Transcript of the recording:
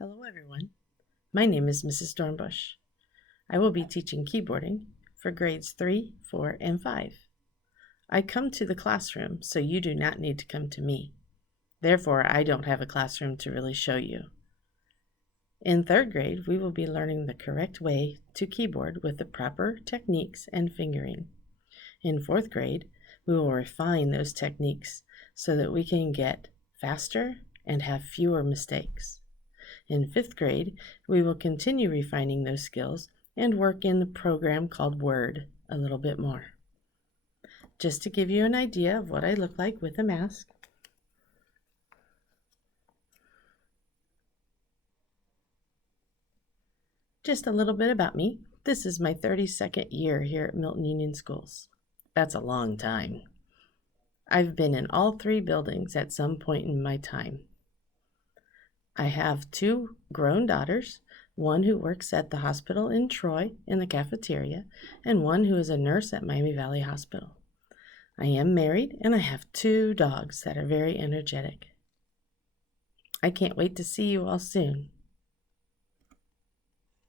Hello everyone, my name is Mrs. Dornbusch. I will be teaching keyboarding for grades 3, 4, and 5. I come to the classroom so you do not need to come to me. Therefore, I don't have a classroom to really show you. In 3rd grade, we will be learning the correct way to keyboard with the proper techniques and fingering. In 4th grade, we will refine those techniques so that we can get faster and have fewer mistakes. In 5th grade, we will continue refining those skills and work in the program called Word a little bit more. Just to give you an idea of what I look like with a mask, just a little bit about me. This is my 32nd year here at Milton-Union Schools. That's a long time. I've been in all 3 buildings at some point in my time. I have 2 grown daughters, one who works at the hospital in Troy in the cafeteria, and one who is a nurse at Miami Valley Hospital. I am married, and I have 2 dogs that are very energetic. I can't wait to see you all soon.